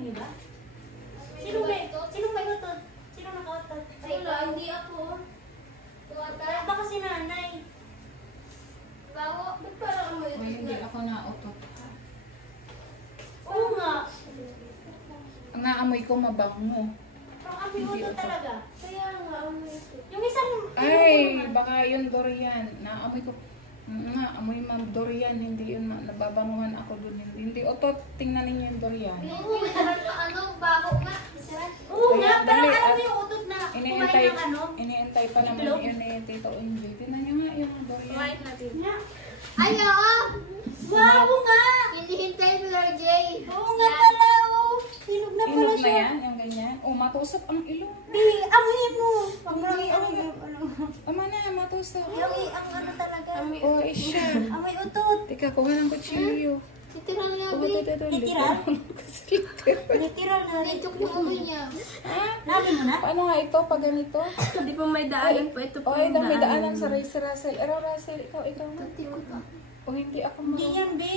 niyo ba? Sino may utot? Sino nakautot? Wala, hindi ako. Baka si nanay. Bago, ba't parang amoy utot na? Hindi ako nautot. Oo nga. Ang naamoy ko mabango. Ang amoy utot talaga. Kaya nga, amoy utot. Yung isang... Ay, baka yun durian. Naamoy ko. Amoy durian. Hindi yun. Nababanguhan ako dun. Hindi utot. Tingnan ninyo yung durian. Bago nga. Oo nga, Kaya, parang dali, alam mo at yung utot na kumain Iniintay, ng ano? iniintay pa naman itlog? yun ni Tito Enjoy. Tingnan nyo nga yung durian. Kumain natin. Nga. Ay, oo! Wow, nga! Hinihintay mo lang, RJ. Oo nga pala, oh. Hinog na pala Inog na siya. yan, yung ganyan. O, matusap ang ilong. Di, amoyin mo. Huwag mo lang i-amoy yung ano. Tama na, matusap. Ang ano talaga. O, siya. Amoy utot. Teka, kuha ng kutsilyo. Titiral nga, Kuha, babe. Literal? Literal na. Nechok yung amoy niya. Nabi mo na? Paano nga ito, pag ganito? Hindi pa may daanan po. Ito po O, ay, yung may daanan. daanan sa Ray, si Russell. Ero, Russell, ikaw na. Tikot ah. O, hindi ako Hindi yan, be.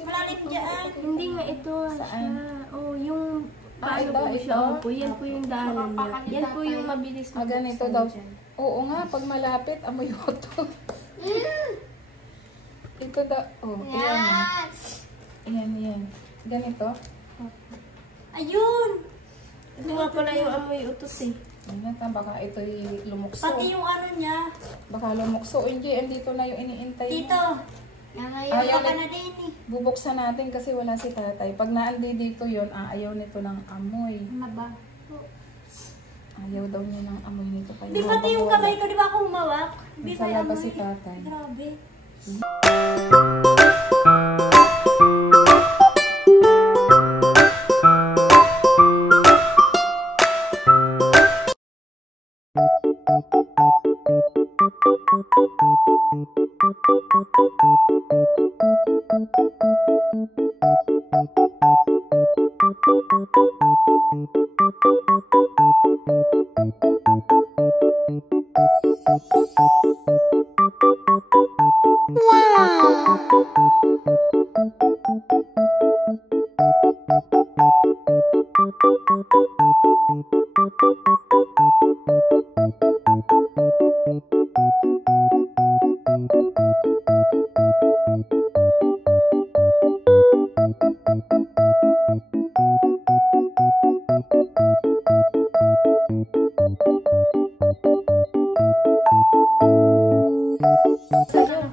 Malalim dyan. Hindi nga ito. Saan? Oh, yung paano ito, po siya. ito? Opo, yan po yung daanan niya. Yan po yung mabilis na Ganito buksan daw. dyan. Oo nga, pag malapit, amoy hoto. Ito daw. Oh, Yan. Yan. Ganito. Ayun! Ito nga pala yung amoy utos eh. Ganyan, baka ito'y lumukso. Pati yung ano niya. Baka lumukso. Hindi, andito na yung iniintay Dito. mo. Yan nga Ayaw Baka na, na din eh. bubuksan natin kasi wala si tatay. Pag naandi dito yun, ayaw nito ng amoy. Maba. Ayaw daw niya ng amoy nito. Kaya Di pati yung kamay ko, di ba ako humawak? Di Nasa ba labas si amoy? tatay. Grabe.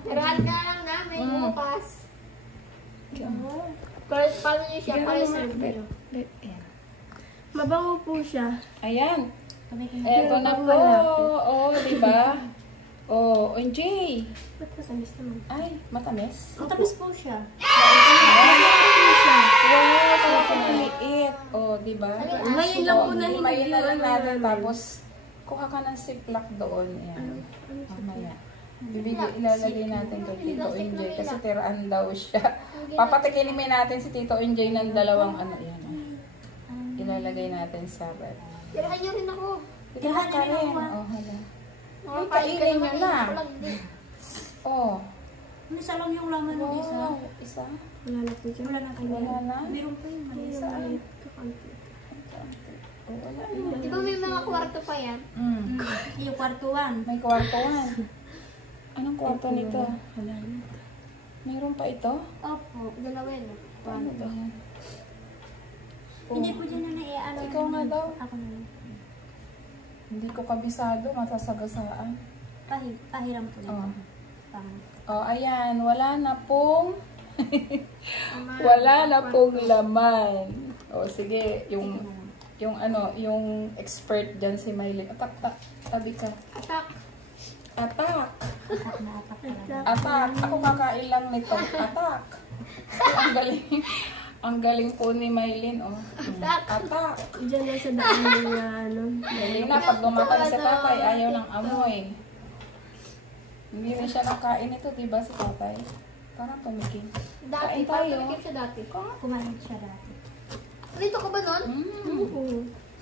Rahat ka lang na, may bukas. Paano niyo siya? Paano siya? Mabango po siya. Ayan. Kamay-kamay. Eto na po. Oh, di ba? Oh, Enjoy. Ba't matamis naman? Ay, matamis. Matamis po siya. Wow, sarap ang liit. Oh, di ba? Ngayon lang po na himayin na lang yung natin. namin. Tapos, kuha ka ng ziplock doon. Ayan. Mamaya. Ilalagay natin kay Tito Enjoy kasi tiraan daw siya. Papatikilimin natin si Tito Enjoy ng dalawang ano yan. Ilalagay natin sa red. Tirahan niyo rin ako. Ito na kanin. Oh, hala. Mga Kainin niyo na. Oh. Isa lang yung laman ng isa. Wow. Isa. Wala na po siya. Wala na kayo. Wala na. Meron pa yung may isa. Saan? Kakanti. Oh, wala na. Di ba may mga kwarto pa yan? Yung kwartuan. May kwartuan. Anong kwarto nito? Wala na. Mayroon pa ito? Opo, dalawa yun. Paano ba yan? Hindi po dyan na naiano. Ikaw nga daw. Ako na. Hindi ko kabisado, masasagasaan. Pahiram po Oh. dito. Pang. Oh, ayan. Wala na pong... wala na pong laman. Oh, sige. Yung ano, yung expert dyan si Maylin. Atak. Tabi ka. Atak. Atak. Atak na atak talaga. Atak. Ako kakain lang nito. Atak. Ang galing. Ang galing po ni Maylin, oh. Atak. Diyan lang sa daanan niya, ano. Maylin na, pag dumatang si tatay, ayaw ng amoy. Hindi rin siya nakain ito, diba si tatay? Parang tumikim. Dati, Kain parang tayo. tumikim siya dati. Kumain siya dati. Dito ka ba nun? Oo.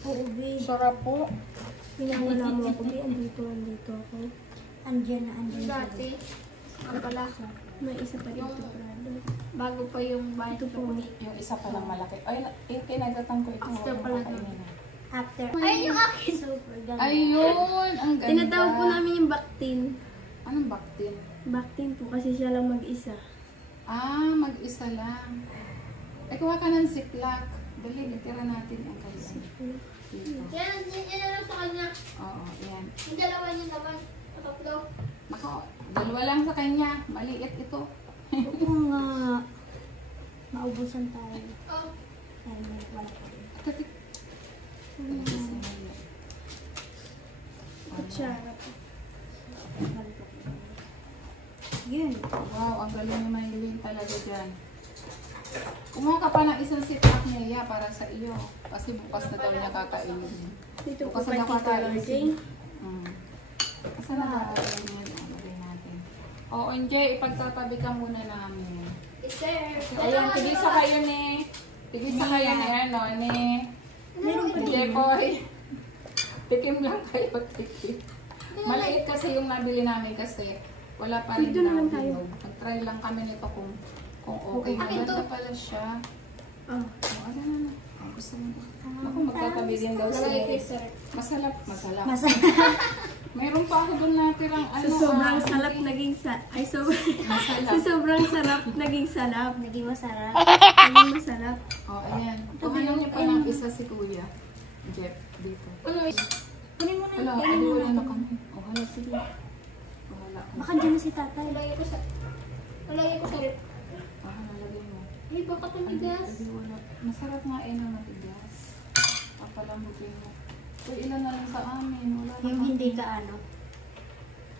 Oo, be. Sarap po. Pinawala mo ako. Andito ako. Andyan na andyan siya. Dati. Ang pala. May isa pa dito, Brad. Bago pa yung bahay Ito po. Yung isa pa lang malaki. Ay, kinagatan ko ito. After pala to. Kakainin na. After. Ayun yung akin. Super ganda. Ayun! Ang ganda. Tinatawag po namin yung Bactin. Anong baktin? Bactin po kasi siya lang mag-isa. Ah, mag-isa lang. Ay, kuha ka ng ziplock. Dali, itira natin ang kanya. Dito. Yan na lang sa kanya. Oo, yan. Yung dalawa niya naman. Tatlo. Nako, dalawa lang sa kanya. Maliit ito. Oo nga. Maubusan tayo. Oh. Ay, wala pa rin. Kutsara po. Yun. Wow, ang galing ni Maylin talaga dyan. Kumuha ka pa ng isang ziplock niya para sa iyo. Kasi bukas na daw niya kakainin. Dito po Bukas kay na Tito kakainin. Lording. Kasi nakakainin yan. Lagay natin. Oo, Enjay, ipagtatabi ka muna namin. Is there? Ayan, tigisa kayo ni... Tigisa kayo ni ano, ni... Meron pa Ni din. Jepoy. Tikim lang kayo, tikim. Maliit kasi yung nabili namin kasi wala pa rin Dito naman tayo. hinog. Mag-try lang kami nito kung okay. Akin to. Maganda pala siya. Oh. Oh, ano na. Oh, gusto mo ba? Ako, magtatabi din daw Lalagay si... kay sir. Masalap, masalap. Masarap. Mayroon pa ako doon natirang ano. Sa sobrang ah, salap hindi. naging ay sobrang Masalap. sa sobrang sarap naging salap. Naging masarap. Naging masarap. Oh, ayan. Kuhanan niyo pa ng isa si Kuya. Jeff, dito. Kunin mo na Wala, yun. adi wala na kami. Oh, hala, sige. Oh, hala. Baka dyan na si tatay. Lalagay ko sa... Lalagay ko sa... Oh, hala, lagay mo. Ay, baka tumigas. Adi wala. Masarap nga na matigas. Papalambutin mo. Uy, ilan na lang sa amin. Wala na Yung kami. hindi ka ano.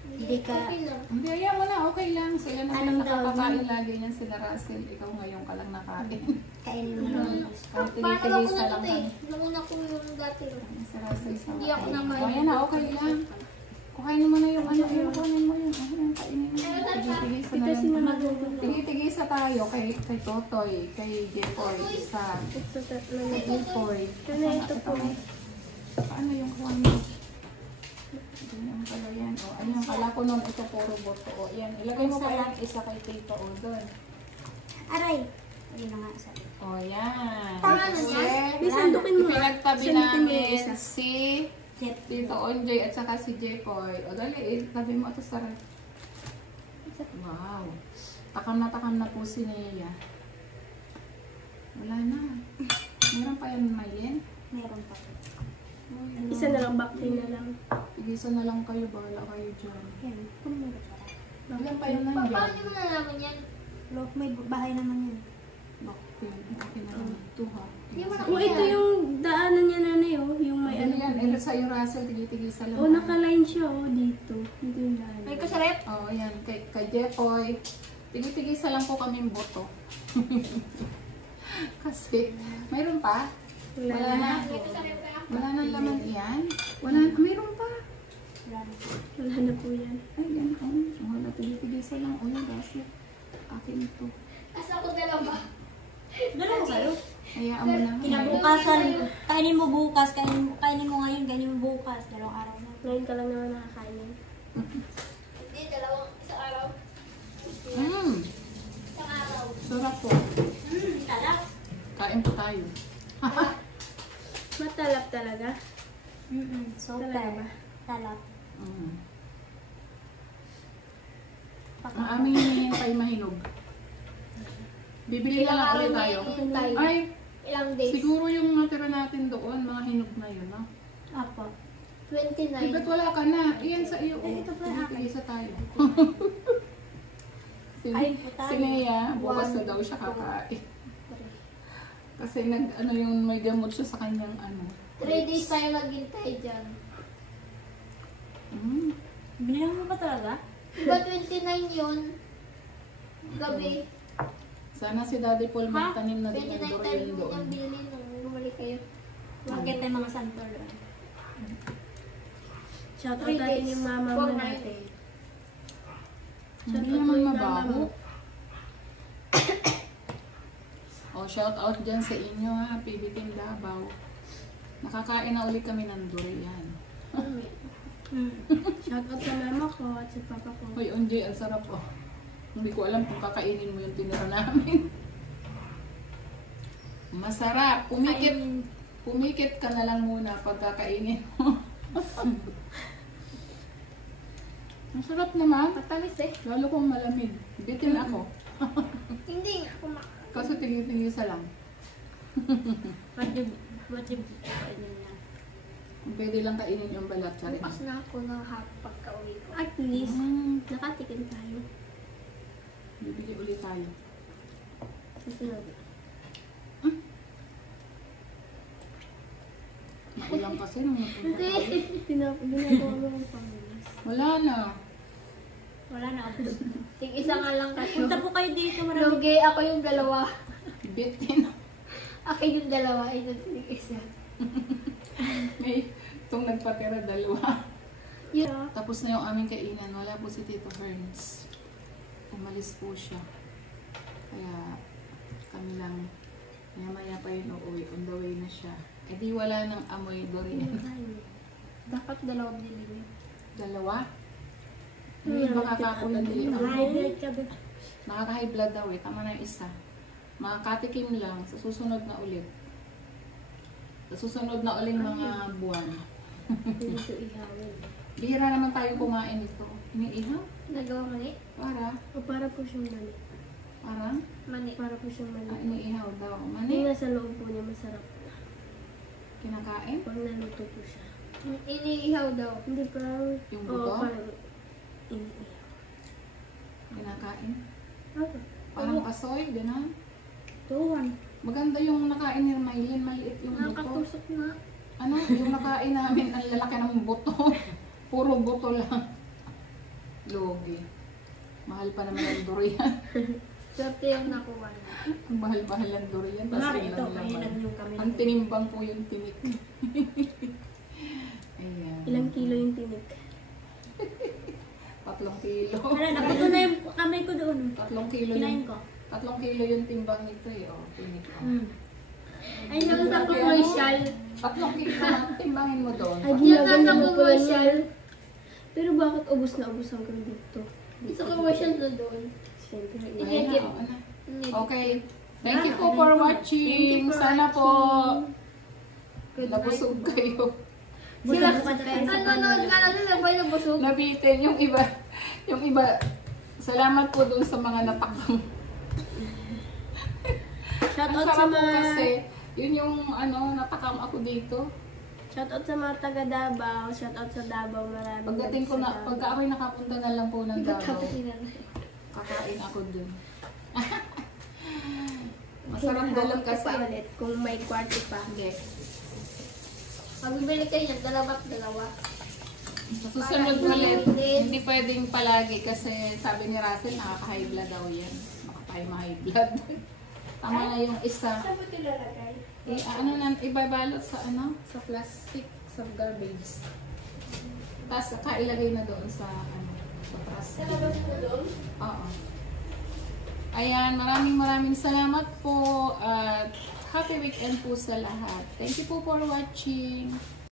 Hindi ka... Okay lang. Hindi, ayaw mo na. Okay lang. Sila na Anong yung daw? nakakakain lagi niyan sila Russell. Ikaw ngayon ka lang nakain. Kainin mo lang. Kahit Paano ako tigitigis na na lang ito eh? kami. Namuna ko yung dati. Si Russell sa Hindi ako naman. O, yan na. Okay lang. Kuhain mo na yung ano. Ayun, kuhain mo yun. Ayun, kainin mo. Tigitigis na Kasi lang. naman Tigitigis na tayo kay Totoy, kay Jepoy, isa. ito tatlo na Kay Jepoy. Ano ito po? Paano yung kuha mo? Ganyan pala yan. O, ayun, kala ko nun ito puro boto. O, yan. Ilagay mo pa lang isa kay Tito O doon. Aray. Ayun na nga sabi. O, yan. Tama na Kasi, yan? May sandukin mo. Pinagtabi Sandukin mo yung namin isa. si Chef. Tito Onjoy at saka si Jepoy. O, dali, tabi mo ito sa ref. Wow. Takam na po si Nea. Wala na. Meron pa yan, Mayen? Meron pa. Isa na lang, Bactin na lang. Tigisa na lang kayo, bahala kayo dyan. Yan. Kunin mo na para. Ilan pa yan Paano nandiyan? mo nalaman yan? Look, may bahay naman yan. Bakit? Okay na lang ito ha. Hindi mo Kung ito yung daanan niya na yung may Ano ano. yan? Eh, sa'yo Russell, tigisa lang. Oh, naka-line siya dito. Dito yung daanan. May ko sa rep? Oh, yan. Kay Jepoy. Tigisa lang po kaming boto. Kasi, mayroon pa? Wala Wala na. na. May ko sa rep kaya? Wala na laman yan. Wala na. Mayroon pa. Wala na po yan. Ay, yan. Oh, wala. Tigisa lang. O, yan, Russell. Akin ito. Asa ko dalawa? Dalawa kayo? Hayaan mo na. Kinabukasan. Kainin mo bukas. Kainin mo ngayon. Kainin mo bukas. Dalawang araw na. Ngayon ka lang naman nakakain. Hindi, dalawang isang araw. Isang araw. Sarap po. Talap. Kain po tayo. Matalap talaga. Super. Talaga ba? Talap. Ang aming hinihintay mahinog. Bibili na lang ulit tayo. Tayo. Ay, Ilang days? siguro yung natira natin doon, mga hinog na yun, no? Apo. 29. Ba't wala ka na? Iyan sa iyo. Eh, ito pa yung akin. Isa tayo. Ayun po tayo. Si Nea, bukas na daw siya kakain. Kasi ano yung may gamot siya sa kanyang ano. 3 days tayo naghintay dyan. Binilang mo ba talaga? Diba 29 yun? Gabi. Sana si Daddy Paul magtanim na din 29 ng tayo durian yung doon. bili nung bumalik kayo. Market tayo mga santor. Shout out 3 natin days. yung mama 4 mo nights. natin. Hindi Shout out naman yung mabaho. mama mo. Oh, shout out dyan sa inyo ha, PB Team Davao. Nakakain na ulit kami ng durian. Shout out sa mama ko at sa papa ko. Hoy, Onjay, ang sarap oh. Hindi ko alam kung kakainin mo yung tinira namin. Masarap. Pumikit ka na lang muna pag kakainin mo. Masarap naman. Matamis eh. Lalo kung malamig. Bitin ako. Hindi nga ako Kasi tingin-tingisa lang. Matib kainin niya. Pwede lang kainin yung balat. Sorry. Bukas na ako ng pagka-uwi ko. At least, nakatikim tayo. Bibili ulit tayo. Susunod. Maulang kasi nung napunta tayo. Ginagawa mo ang pangilas. Wala na. Wala na ako. Ting isa nga lang kaso. Punta po kayo dito, marami. Lugi, ako yung dalawa. Bitin. Ako yung dalawa. Ito ting isa. May itong nagpatira dalawa. Yeah. Tapos na yung aming kainan. Wala po si Tito Herns. Umalis po siya. Kaya kami lang. Maya pa yun uuwi. On the way na siya. Eh di wala nang amoy durian. Dapat dalawang nilili. Dalawa? Hindi baka kako hindi. Highlight ka ba? Nakaka-high blood daw eh. Tama na yung isa. Makakatikim lang. Sa susunod na ulit. Sa susunod na uling mga buwan. Hindi siya ihawin. Bihira naman tayo kumain ito. Iniihaw? Nagawa mani? Para? O para po siyang mani. Parang? Mani. Para po siyang mani. Iniihaw daw. Yung Mani? nasa loob po niya masarap. Kinakain? Pag naluto po siya. Iniihaw daw. Hindi pa. Yung Oo, buto? parang iniihaw. Kinakain? Okay. Parang kasoy, gano'n. Tuwan. Maganda yung nakain ni Maylin, maliit yung buto. Nakatusok na. Ano, yung nakain namin, ang lalaki ng buto. Puro buto lang. Logi. Mahal pa naman ang durian. Swerte yung nakuha na. Ang mahal-mahal ang durian. Tapos Mari yun ito, lang kayo naman. lang kami. Ang tinimbang po yung tinik. Ayan. Ilang kilo yung tinik? 3 kilo. Wala, nakuha na yung kamay ko doon. 3 kilo Kinain yung, ko. 3 kilo yung timbang nito eh. Oh, tinik ko. Ay, yung sa commercial. 3 kilo na timbangin mo doon. Ay, Yung nasa ginagano po commercial. Pero bakit ubos na ubos hanggang dito? Sa commercial na doon. Siyempre. Ayan na, oh, ano. Hindi. Okay. Thank you po for watching. Sana po nabusog kayo. Sila, Busog ka tayo sa nanonood ka lang na sabay na busog. Nabitin yung iba. Salamat po dun sa mga natakang. Shoutout Ang sa sarap po mga kasi, yun yung natakam ako dito. shoutout sa mga taga Davao, shoutout sa Davao, maraming Pagdating ko na, salamat. pagka ako'y nakapunta na lang po ng Davao, Tapos nila. kakain ako dun. Masarap dalang kasi. pa ulit kung may kwarto pa. Hindi. Magbibili kayo ng dalawa. Sa susunod Para ulit, hindi- hindi pwedeng palagi kasi sabi ni Russell, nakaka-high blood daw yan. Baka tayo ma-high blood. Tama na yung isa. Saan mo ito lalagay? Ibabalot sa sa plastic, sa garbage. Tapos kailagay na doon sa sa plastic. Labas mo doon? Oo. Ayan, maraming salamat po at happy weekend po sa lahat. Thank you po for watching.